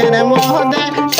মহদে মোহদে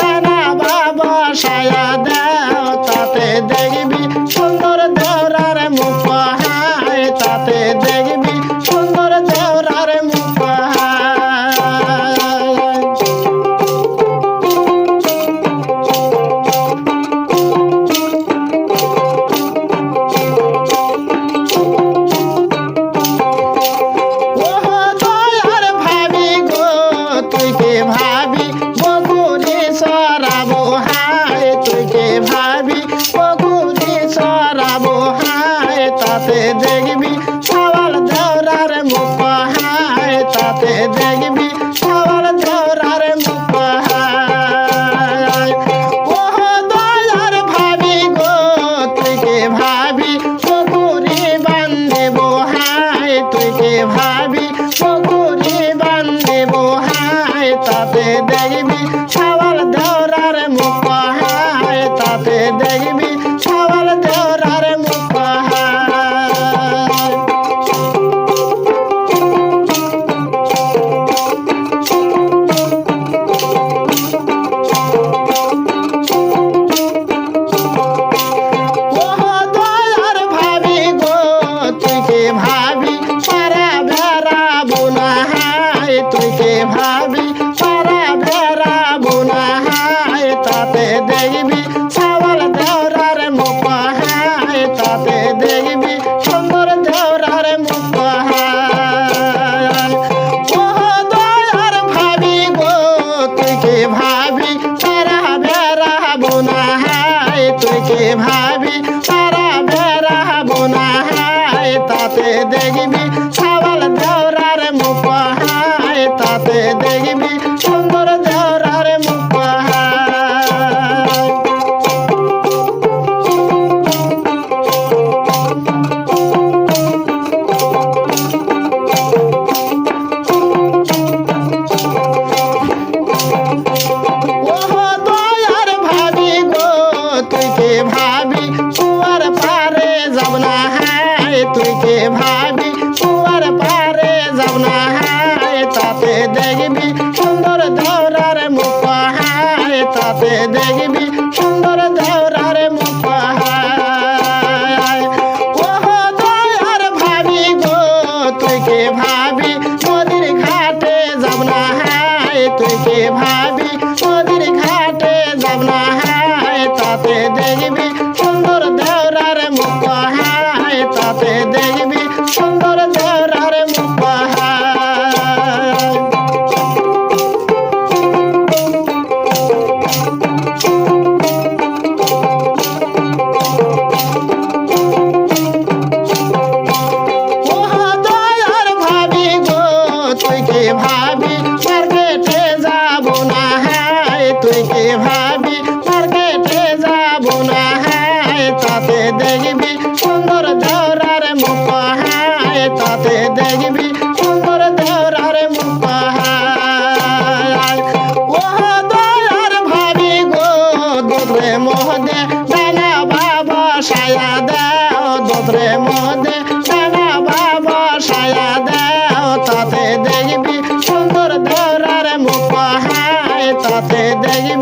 পথে দেই